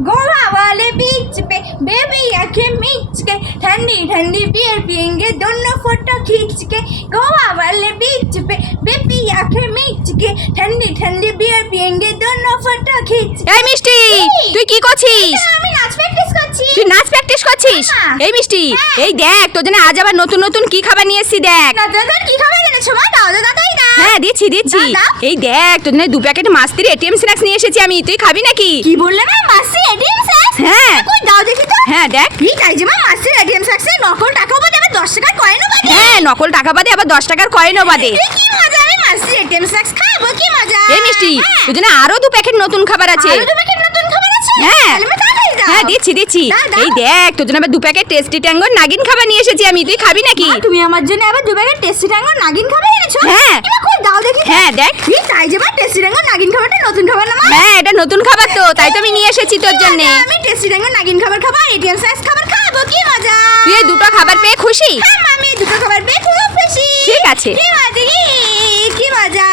गोवा वाले बीच पे बेबी आंखें मीच के ठंडी ठंडी बियर पियेंगे दोनों फोटो खींच के गोवा वाले बीच पे बेबी आंखें मीच के ठंडी ठंडी बियर पियेंगे दोनों फोटो खींच के এই মিষ্টি তুই কি করছিস আমি নাচ প্র্যাকটিস করছি তুই নাচ প্র্যাকটিস করছিস হ্যাঁ। এই মিষ্টি হ্যাঁ। এই দেখ তোর জন্য আজ আবার নতুন নতুন কি খাবার নিয়ে এসেছি দেখ দাদা কি খাবার এনেছো মা দাও দাদা তাই না হ্যাঁ দিচ্ছি দিচ্ছি। এই দেখ তোর জন্য দু প্যাকেট মাস্তির এটিএম স্ন্যাক্স নিয়ে এসেছি আমি। তুই খাবি নাকি? কি বললে মা মাসি এটিএম স্যাক্স হ্যাঁ। কই দাও দেখি তো। হ্যাঁ দেখ। ঠিক আছে যে মা মাসির এটিএম স্যাক্সে নকল টাকা বাদে আবার দশ টাকার কয়েনও বাদে। হ্যাঁ নকল টাকা বাদে আবার দশ টাকার কয়েনও বাদে। কি মজা আমি মাসির এটিএম স্যাক্স খাব কি মজা। এই মিষ্টি হ্যাঁ। তোর জন্য আরও দু প্যাকেট নতুন খাবার আছে। আরও দু প্যাকেট নতুন খাবার আছে? হ্যাঁ। হ্যাঁ দিচ্ছি দিচ্ছি। এই দেখ তোর জন্য আবার দু প্যাকেট টেস্টি ট্যাঙ্গোর নাগিন খাবার নিয়ে এসেছি আমি। তুই খাবি নাকি? তুমি আমার জন্য আবার দু প্যাকেট টেস্টি ট্যাঙ্গো নাগিন খাবার এনেছো? হ্যাঁ। কই দাও দেখি। হ্যাঁ দেখ। ঠিক তাই যে মা টেস্টি ট্যাঙ্গো নাগিন খাবারটা নতুন খাবার না হ্যাঁ এটা নতুন খাবার তো তাই তো আমি নিয়ে এসেছি তোর জন্য। আমি টেস্টি ট্যাঙ্গো নাগিন খাবার খাব এটিএম স্যাক্স খাবার খাব কি মজা? তুই এই দুটো খাবার পেয়ে খুশি? হ্যাঁ আমি দুটো খাবার পেয়ে খুব খুশি। ঠিক আছে। কি মজা কি মজা।